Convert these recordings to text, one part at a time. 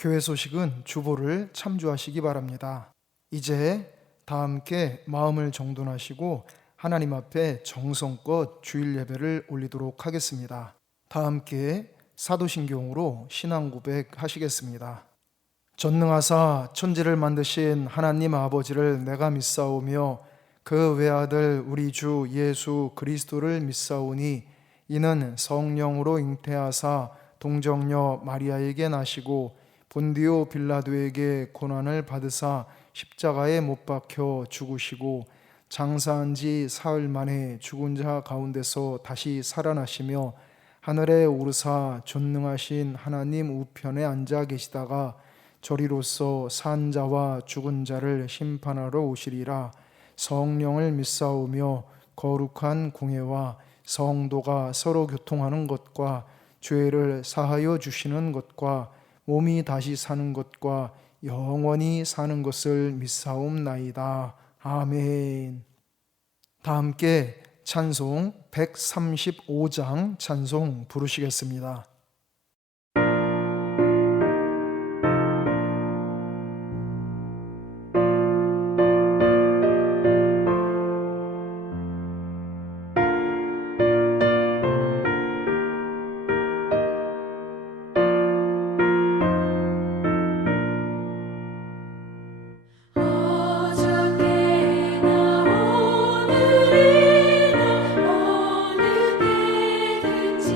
교회 소식은 주보를 참조하시기 바랍니다. 이제 다 함께 마음을 정돈하시고 하나님 앞에 정성껏 주일 예배를 올리도록 하겠습니다. 다 함께 사도신경으로 신앙 고백하시겠습니다. 전능하사 천지를 만드신 하나님 아버지를 내가 믿사오며 그 외아들 우리 주 예수 그리스도를 믿사오니 이는 성령으로 잉태하사 동정녀 마리아에게 나시고 본디오 빌라도에게 고난을 받으사 십자가에 못 박혀 죽으시고 장사한 지 사흘 만에 죽은 자 가운데서 다시 살아나시며 하늘에 오르사 전능하신 하나님 우편에 앉아 계시다가 저리로서 산 자와 죽은 자를 심판하러 오시리라. 성령을 믿사오며 거룩한 공예와 성도가 서로 교통하는 것과 죄를 사하여 주시는 것과 몸이 다시 사는 것과 영원히 사는 것을 믿사옵나이다. 아멘. 다 함께 찬송 135장 찬송 부르시겠습니다. 어느 때든지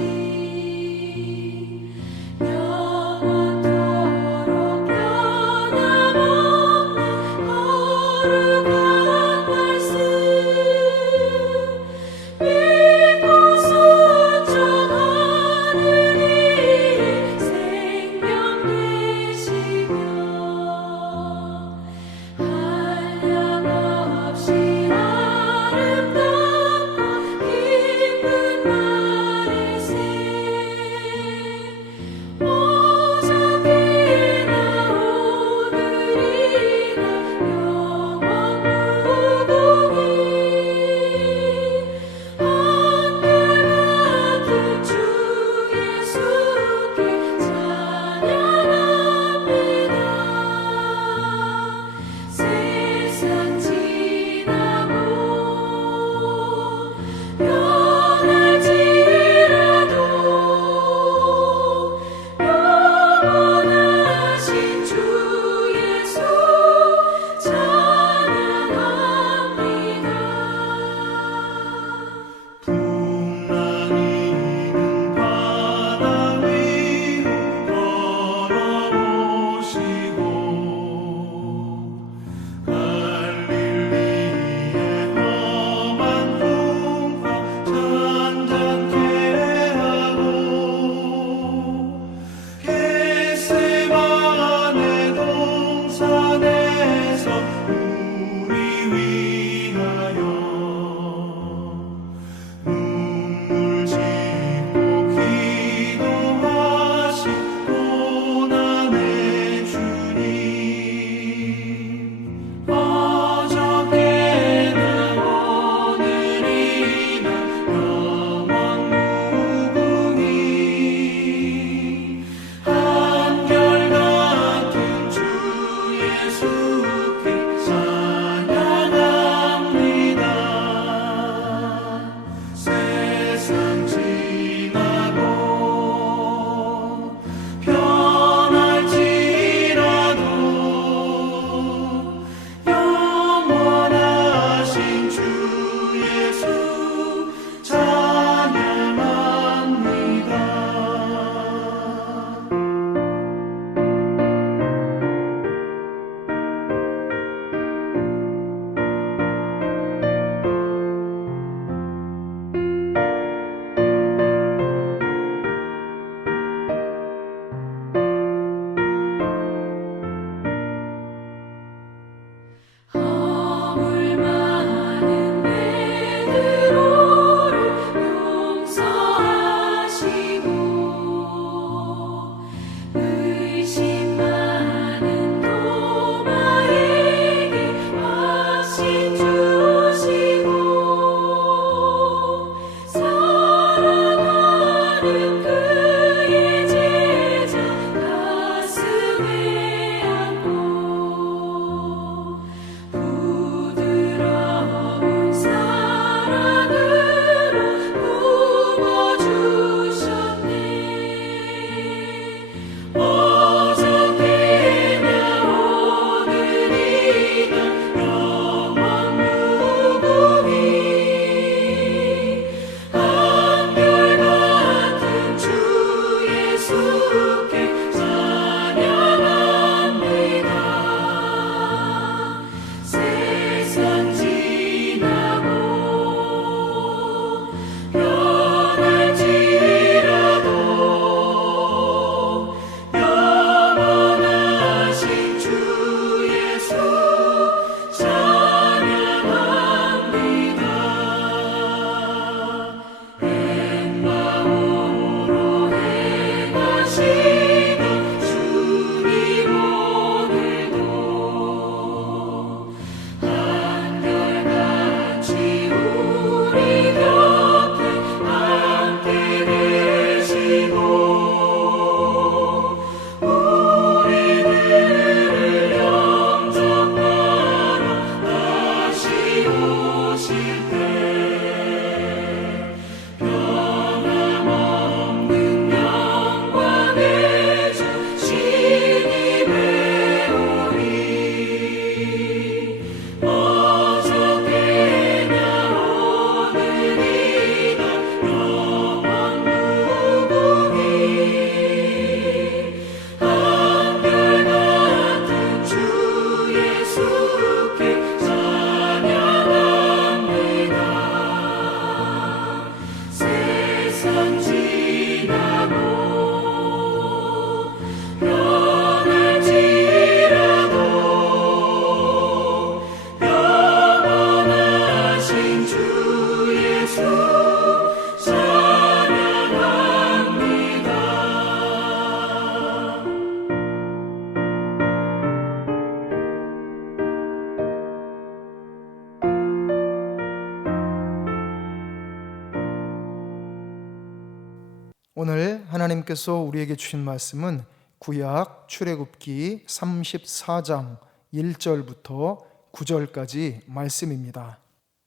오늘 하나님께서 우리에게 주신 말씀은 구약 출애굽기 34장 1절부터 9절까지 말씀입니다.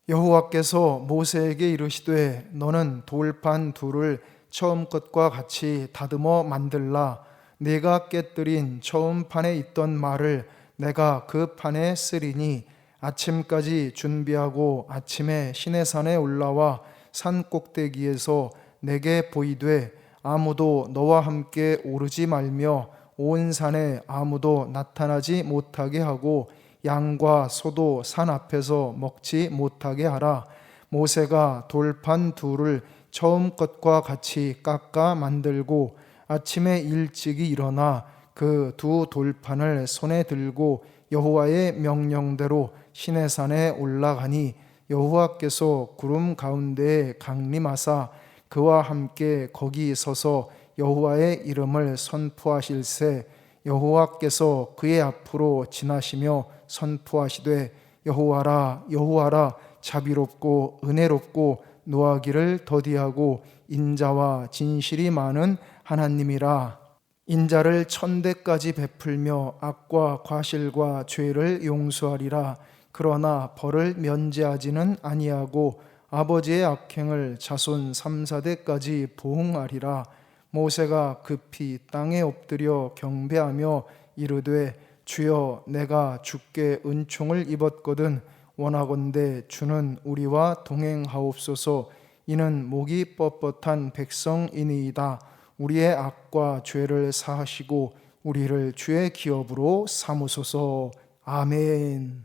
여호와께서 모세에게 이르시되 너는 돌판 둘을 처음 것과 같이 다듬어 만들라. 네가 깨뜨린 처음 판에 있던 말을 내가 그 판에 쓰리니 아침까지 준비하고 아침에 시내산에 올라와 산 꼭대기에서 내게 보이되 아무도 너와 함께 오르지 말며 온 산에 아무도 나타나지 못하게 하고 양과 소도 산 앞에서 먹지 못하게 하라. 모세가 돌판 둘을 처음 것과 같이 깎아 만들고 아침에 일찍이 일어나 그 두 돌판을 손에 들고 여호와의 명령대로 시내산에 올라가니 여호와께서 구름 가운데에 강림하사 그와 함께 거기 서서 여호와의 이름을 선포하실세 여호와께서 그의 앞으로 지나시며 선포하시되 여호와라 여호와라 자비롭고 은혜롭고 노하기를 더디하고 인자와 진실이 많은 하나님이라. 인자를 천대까지 베풀며 악과 과실과 죄를 용서하리라. 그러나 벌을 면제하지는 아니하고 아버지의 악행을 자손 3, 4대까지 보응하리라. 모세가 급히 땅에 엎드려 경배하며 이르되 주여 내가 주께 은총을 입었거든 원하건대 주는 우리와 동행하옵소서. 이는 목이 뻣뻣한 백성이니이다. 우리의 악과 죄를 사하시고 우리를 주의 기업으로 삼으소서. 아멘.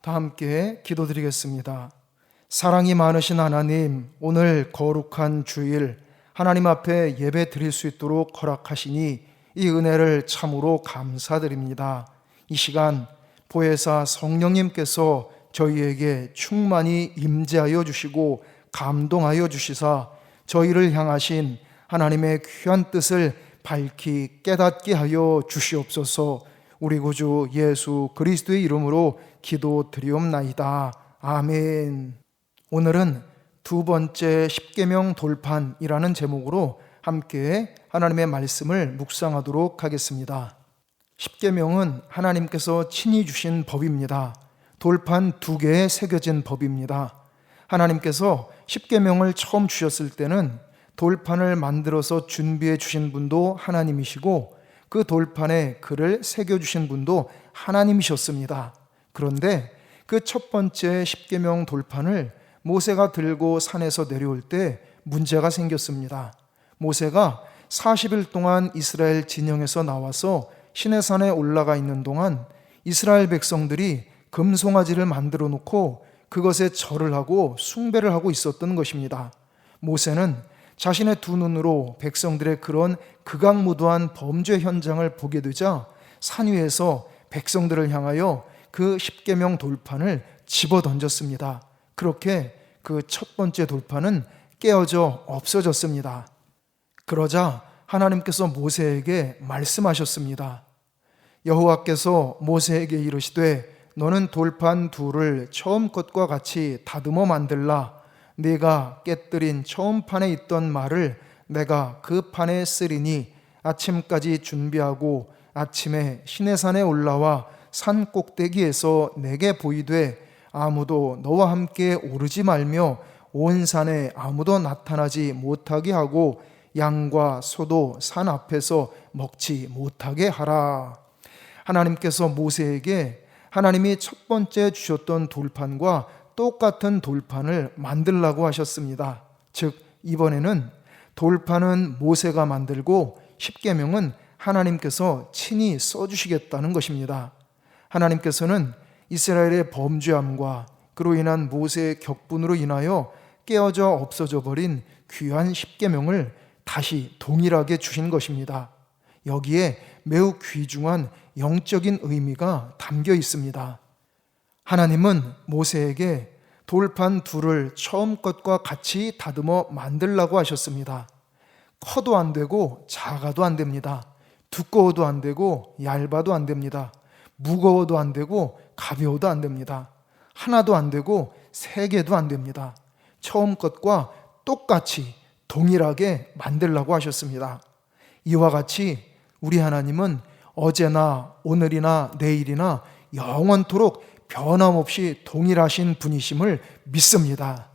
다 함께 기도드리겠습니다. 사랑이 많으신 하나님, 오늘 거룩한 주일 하나님 앞에 예배 드릴 수 있도록 허락하시니 이 은혜를 참으로 감사드립니다. 이 시간 보혜사 성령님께서 저희에게 충만히 임재하여 주시고 감동하여 주시사 저희를 향하신 하나님의 귀한 뜻을 밝히 깨닫게 하여 주시옵소서. 우리 구주 예수 그리스도의 이름으로 기도드리옵나이다. 아멘. 오늘은 두 번째 십계명 돌판이라는 제목으로 함께 하나님의 말씀을 묵상하도록 하겠습니다. 십계명은 하나님께서 친히 주신 법입니다. 돌판 2개에 새겨진 법입니다. 하나님께서 십계명을 처음 주셨을 때는 돌판을 만들어서 준비해 주신 분도 하나님이시고 그 돌판에 글을 새겨주신 분도 하나님이셨습니다. 그런데 그 첫 번째 십계명 돌판을 모세가 들고 산에서 내려올 때 문제가 생겼습니다. 모세가 40일 동안 이스라엘 진영에서 나와서 시내산에 올라가 있는 동안 이스라엘 백성들이 금송아지를 만들어 놓고 그것에 절을 하고 숭배를 하고 있었던 것입니다. 모세는 자신의 두 눈으로 백성들의 그런 극악무도한 범죄 현장을 보게 되자 산 위에서 백성들을 향하여 그 십계명 돌판을 집어 던졌습니다. 그렇게 그 첫 번째 돌판은 깨어져 없어졌습니다. 그러자 하나님께서 모세에게 말씀하셨습니다. 여호와께서 모세에게 이르시되 너는 돌판 둘을 처음 것과 같이 다듬어 만들라. 네가 깨뜨린 처음 판에 있던 말을 내가 그 판에 쓰리니 아침까지 준비하고 아침에 시내산에 올라와 산 꼭대기에서 내게 보이되 아무도 너와 함께 오르지 말며 온 산에 아무도 나타나지 못하게 하고 양과 소도 산 앞에서 먹지 못하게 하라. 하나님께서 모세에게 하나님이 첫 번째 주셨던 돌판과 똑같은 돌판을 만들라고 하셨습니다. 즉 이번에는 돌판은 모세가 만들고 십계명은 하나님께서 친히 써주시겠다는 것입니다. 하나님께서는 이스라엘의 범죄함과 그로 인한 모세의 격분으로 인하여 깨어져 없어져 버린 귀한 십계명을 다시 동일하게 주신 것입니다. 여기에 매우 귀중한 영적인 의미가 담겨 있습니다. 하나님은 모세에게 돌판 둘을 처음 것과 같이 다듬어 만들라고 하셨습니다. 커도 안 되고 작아도 안 됩니다. 두꺼워도 안 되고 얇아도 안 됩니다. 무거워도 안 되고 가벼워도 안 됩니다. 하나도 안 되고 세 개도 안 됩니다. 처음 것과 똑같이 동일하게 만들라고 하셨습니다. 이와 같이 우리 하나님은 어제나 오늘이나 내일이나 영원토록 변함없이 동일하신 분이심을 믿습니다.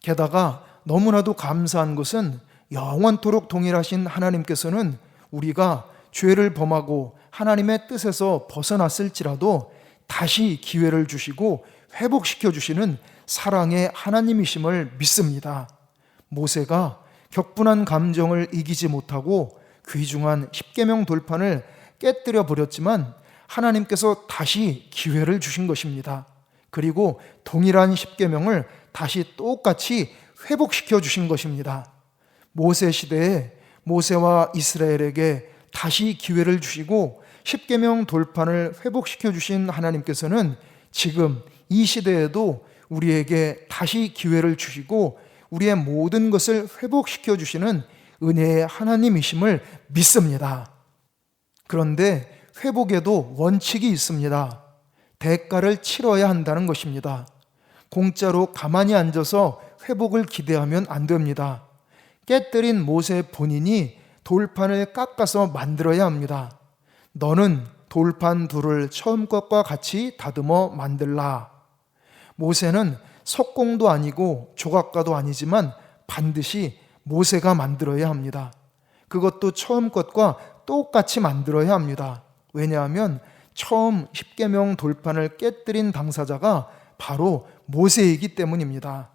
게다가 너무나도 감사한 것은 영원토록 동일하신 하나님께서는 우리가 죄를 범하고 하나님의 뜻에서 벗어났을지라도 다시 기회를 주시고 회복시켜 주시는 사랑의 하나님이심을 믿습니다. 모세가 격분한 감정을 이기지 못하고 귀중한 십계명 돌판을 깨뜨려 버렸지만 하나님께서 다시 기회를 주신 것입니다. 그리고 동일한 십계명을 다시 똑같이 회복시켜 주신 것입니다. 모세 시대에 모세와 이스라엘에게 다시 기회를 주시고 십계명 돌판을 회복시켜 주신 하나님께서는 지금 이 시대에도 우리에게 다시 기회를 주시고 우리의 모든 것을 회복시켜 주시는 은혜의 하나님이심을 믿습니다. 그런데 회복에도 원칙이 있습니다. 대가를 치러야 한다는 것입니다. 공짜로 가만히 앉아서 회복을 기대하면 안 됩니다. 깨뜨린 모세 본인이 돌판을 깎아서 만들어야 합니다. 너는 돌판 둘을 처음 것과 같이 다듬어 만들라. 모세는 석공도 아니고 조각가도 아니지만 반드시 모세가 만들어야 합니다. 그것도 처음 것과 똑같이 만들어야 합니다. 왜냐하면 처음 십계명 돌판을 깨뜨린 당사자가 바로 모세이기 때문입니다.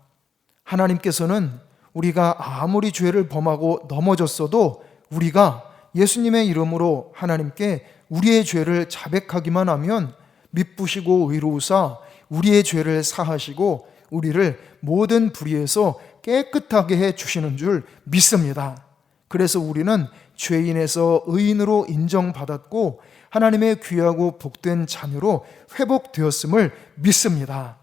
하나님께서는 우리가 아무리 죄를 범하고 넘어졌어도 우리가 예수님의 이름으로 하나님께 우리의 죄를 자백하기만 하면 미쁘시고 의로우사 우리의 죄를 사하시고 우리를 모든 불의에서 깨끗하게 해 주시는 줄 믿습니다. 그래서 우리는 죄인에서 의인으로 인정받았고 하나님의 귀하고 복된 자녀로 회복되었음을 믿습니다.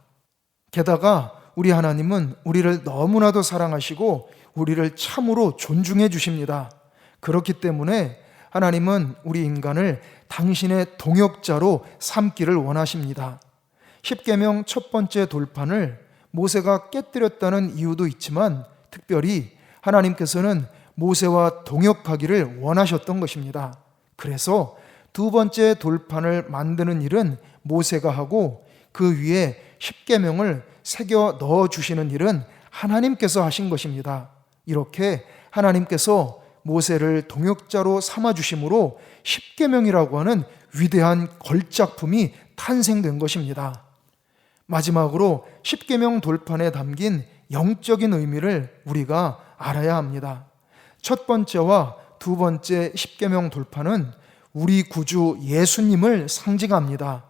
게다가 우리 하나님은 우리를 너무나도 사랑하시고 우리를 참으로 존중해 주십니다. 그렇기 때문에 하나님은 우리 인간을 당신의 동역자로 삼기를 원하십니다. 십계명 첫 번째 돌판을 모세가 깨뜨렸다는 이유도 있지만 특별히 하나님께서는 모세와 동역하기를 원하셨던 것입니다. 그래서 두 번째 돌판을 만드는 일은 모세가 하고 그 위에 십계명을 새겨 넣어 주시는 일은 하나님께서 하신 것입니다. 이렇게 하나님께서 모세를 동역자로 삼아 주심으로 십계명이라고 하는 위대한 걸작품이 탄생된 것입니다. 마지막으로 십계명 돌판에 담긴 영적인 의미를 우리가 알아야 합니다. 첫 번째와 두 번째 십계명 돌판은 우리 구주 예수님을 상징합니다.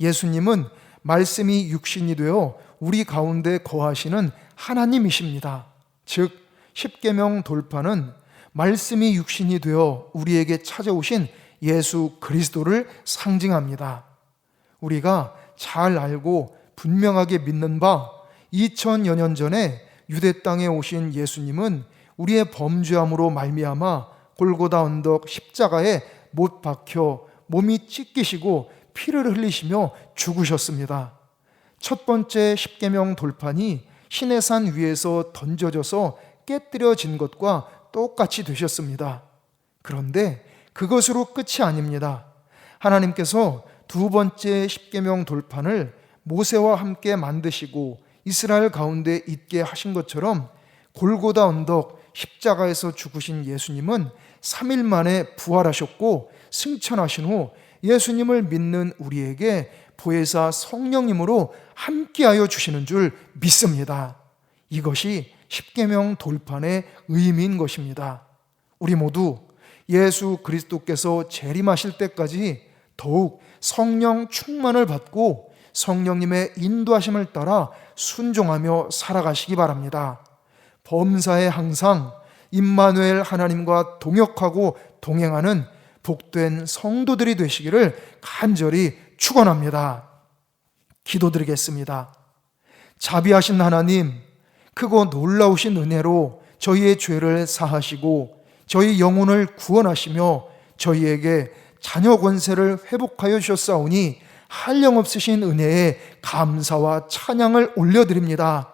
예수님은 말씀이 육신이 되어 우리 가운데 거하시는 하나님이십니다. 즉 십계명 돌판은 말씀이 육신이 되어 우리에게 찾아오신 예수 그리스도를 상징합니다. 우리가 잘 알고 분명하게 믿는 바 2000여 년 전에 유대 땅에 오신 예수님은 우리의 범죄함으로 말미암아 골고다 언덕 십자가에 못 박혀 몸이 찢기시고 피를 흘리시며 죽으셨습니다. 첫 번째 십계명 돌판이 시내산 위에서 던져져서 깨뜨려진 것과 똑같이 되셨습니다. 그런데 그것으로 끝이 아닙니다. 하나님께서 두 번째 십계명 돌판을 모세와 함께 만드시고 이스라엘 가운데 있게 하신 것처럼 골고다 언덕 십자가에서 죽으신 예수님은 3일 만에 부활하셨고 승천하신 후 예수님을 믿는 우리에게 보혜사 성령님으로 함께하여 주시는 줄 믿습니다. 이것이 십계명 돌판의 의미인 것입니다. 우리 모두 예수 그리스도께서 재림하실 때까지 더욱 성령 충만을 받고 성령님의 인도하심을 따라 순종하며 살아가시기 바랍니다. 범사에 항상 임마누엘 하나님과 동역하고 동행하는 복된 성도들이 되시기를 간절히 축원합니다. 기도드리겠습니다. 자비하신 하나님, 크고 놀라우신 은혜로 저희의 죄를 사하시고 저희 영혼을 구원하시며 저희에게 자녀 권세를 회복하여 주셨사오니 한량없으신 은혜에 감사와 찬양을 올려드립니다.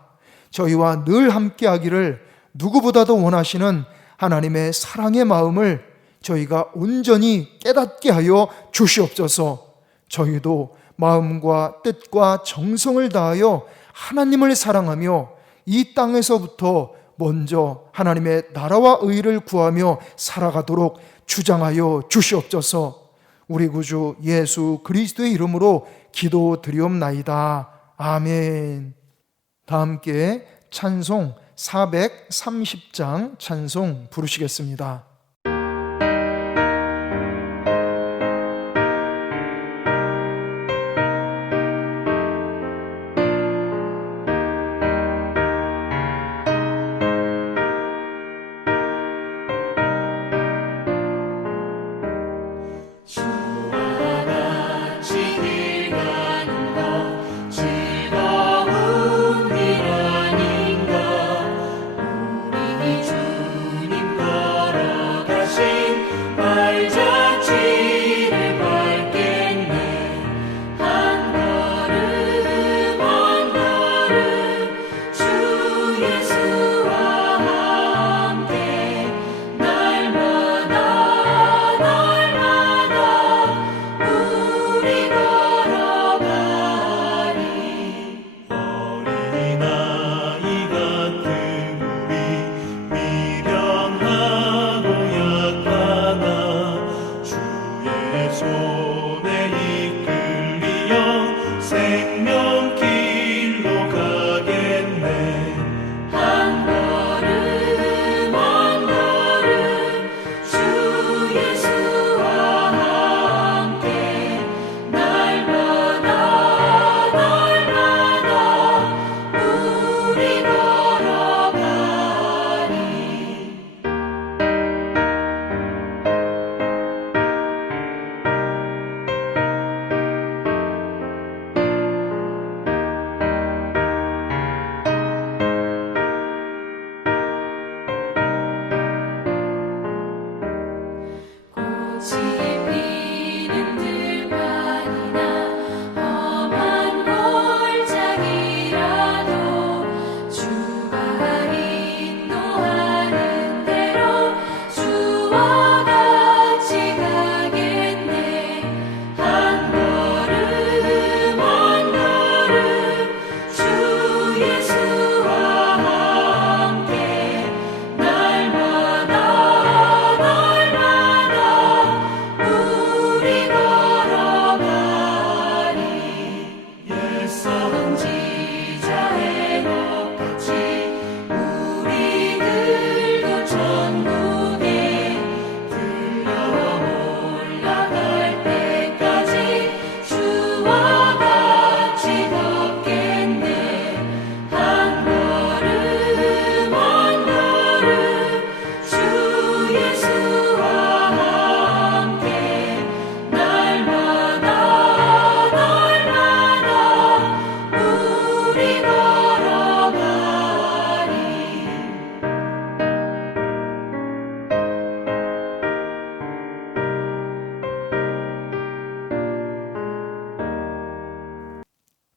저희와 늘 함께하기를 누구보다도 원하시는 하나님의 사랑의 마음을 저희가 온전히 깨닫게 하여 주시옵소서. 저희도 마음과 뜻과 정성을 다하여 하나님을 사랑하며 이 땅에서부터 먼저 하나님의 나라와 의를 구하며 살아가도록 주장하여 주시옵소서. 우리 구주 예수 그리스도의 이름으로 기도드리옵나이다. 아멘. 다 함께 찬송 430장 찬송 부르시겠습니다.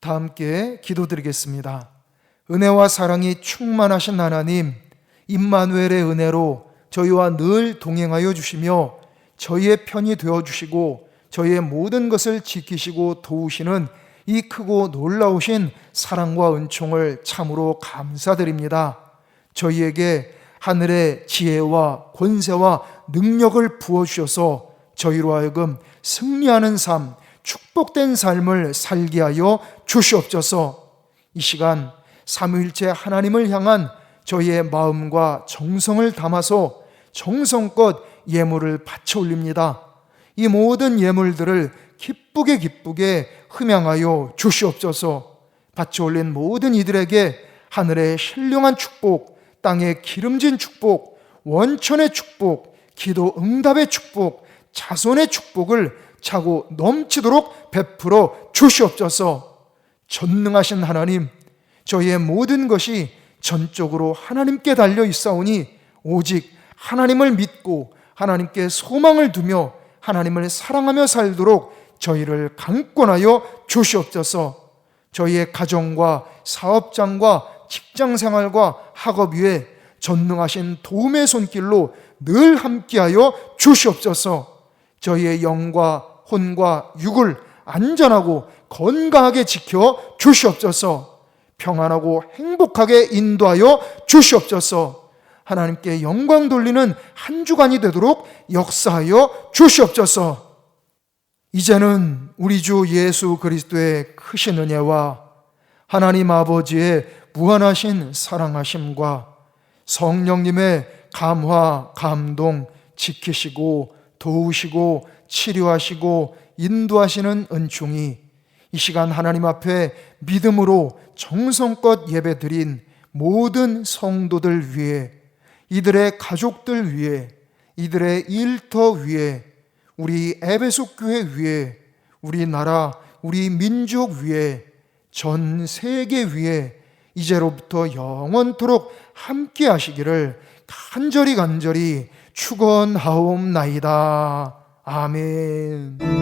다 함께 기도드리겠습니다. 은혜와 사랑이 충만하신 하나님, 임마누엘의 은혜로 저희와 늘 동행하여 주시며 저희의 편이 되어주시고 저희의 모든 것을 지키시고 도우시는 이 크고 놀라우신 사랑과 은총을 참으로 감사드립니다. 저희에게 하늘의 지혜와 권세와 능력을 부어주셔서 저희로 하여금 승리하는 삶, 축복된 삶을 살게 하여 주시옵소서. 이 시간 삼위일체 하나님을 향한 저희의 마음과 정성을 담아서 정성껏 예물을 바쳐 올립니다. 이 모든 예물들을 기쁘게 흠양하여 주시옵소서. 바쳐 올린 모든 이들에게 하늘의 신령한 축복, 땅의 기름진 축복, 원천의 축복, 기도 응답의 축복, 자손의 축복을 차고 넘치도록 베풀어 주시옵소서. 전능하신 하나님, 저희의 모든 것이 전적으로 하나님께 달려 있사오니 오직 하나님을 믿고 하나님께 소망을 두며 하나님을 사랑하며 살도록 저희를 강권하여 주시옵소서. 저희의 가정과 사업장과 직장생활과 학업 위에 전능하신 도움의 손길로 늘 함께하여 주시옵소서. 저희의 영과 혼과 육을 안전하고 건강하게 지켜 주시옵소서. 평안하고 행복하게 인도하여 주시옵소서. 하나님께 영광 돌리는 한 주간이 되도록 역사하여 주시옵소서. 이제는 우리 주 예수 그리스도의 크신 은혜와 하나님 아버지의 무한하신 사랑하심과 성령님의 감화, 감동, 지키시고 도우시고 치료하시고 인도하시는 은총이 이 시간 하나님 앞에 믿음으로 정성껏 예배드린 모든 성도들 위해, 이들의 가족들 위해, 이들의 일터 위에, 우리 에베소 교회 위에, 우리나라, 우리 민족 위에, 전 세계 위에 이제로부터 영원토록 함께 하시기를 간절히 축원하옵나이다. 아멘.